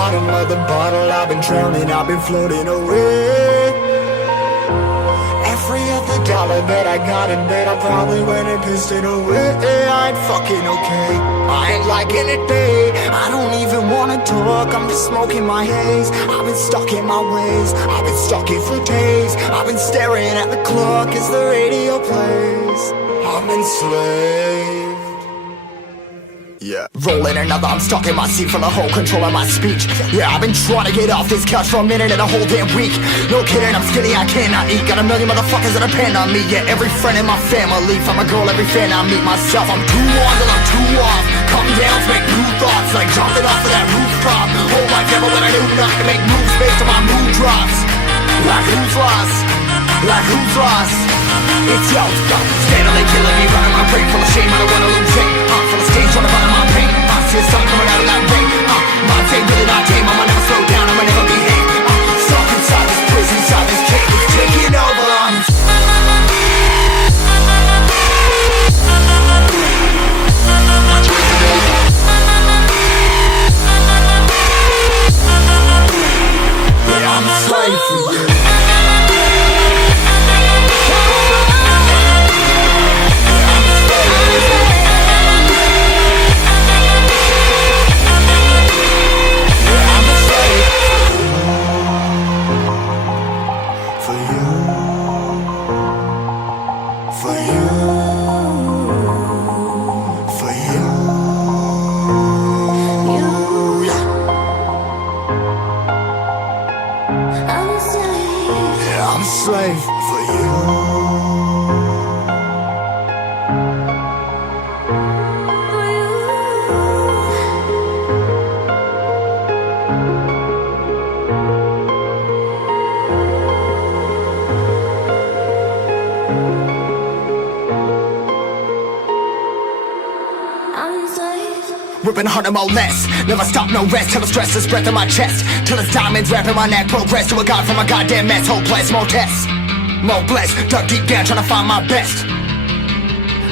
bottom of the bottle, I've been drowning, I've been floating away. Every other dollar that I got in bed, I probably went and pissed it away. I ain't fucking okay, I ain't liking it, babe. I don't even wanna talk, I'm just smoking my haze. I've been stuck in my ways, I've been stuck here for days. I've been staring at the clock as the radio plays. I'm enslaved. Yeah. Rolling another, I'm stuck in my seat, full of whole control of my speech. Yeah, I've been trying to get off this couch for a minute and a whole damn week. No kidding, I'm skinny, I cannot eat. Got a million motherfuckers that depend on me. Yeah, every friend in my family, from a girl, every fan I meet myself. I'm too on till I'm too off. Come down to make new thoughts, like jumping off of that rooftop. Whole life never when I knew not to make moves based on my mood drops. Like who's lost? Like who's lost? It's yo, steadily killing me, running my brain full of shame. I don't wanna lose it. Full of stage, trying to find my pain. I see the sun coming out of that rain. My day really not tame. I'ma never slow down. I'ma never behave. Stuck inside this prison, inside this cage. It's taking over. Yeah, I'm a slave for you. I'm a slave for you. Ripping harder, more less. Never stop, no rest. Till the stress is breath in my chest. Till it's diamonds wrapping my neck. Progress to a god from a goddamn mess. Hopeless, more tests, more blessed. Dug deep down, trying to find my best.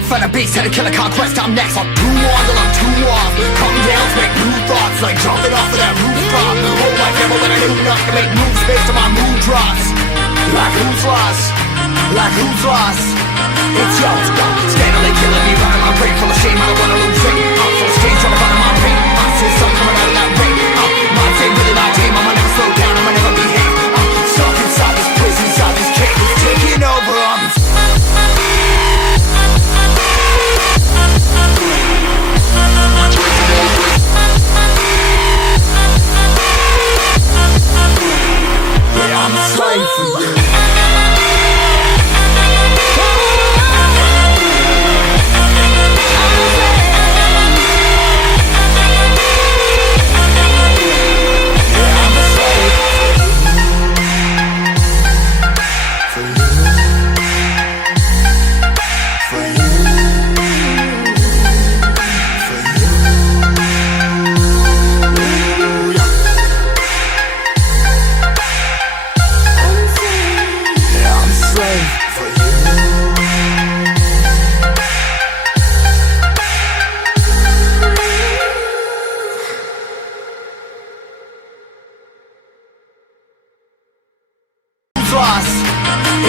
Find a beast, had to kill a conquest. I'm next. I'm too on till I'm too off. Come down to make new thoughts, like jumping off of that rooftop. Whole life never when I knew not to make moves based on my mood drops. Like who's lost? Like who's lost? It's yo, steadily killing me, running my brain full of shame. I don't wanna lose it. I'm full of stage, trying to find my pain. I see the sun coming out of that rain. My day really not tame. I'ma never slow down. I'ma never behave. Stuck inside this prison, inside this cage. It's taking over. Yeah, I'm a slave for you.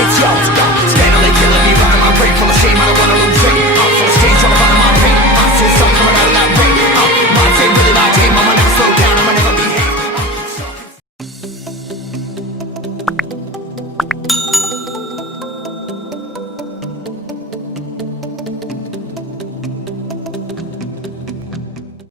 It's yours.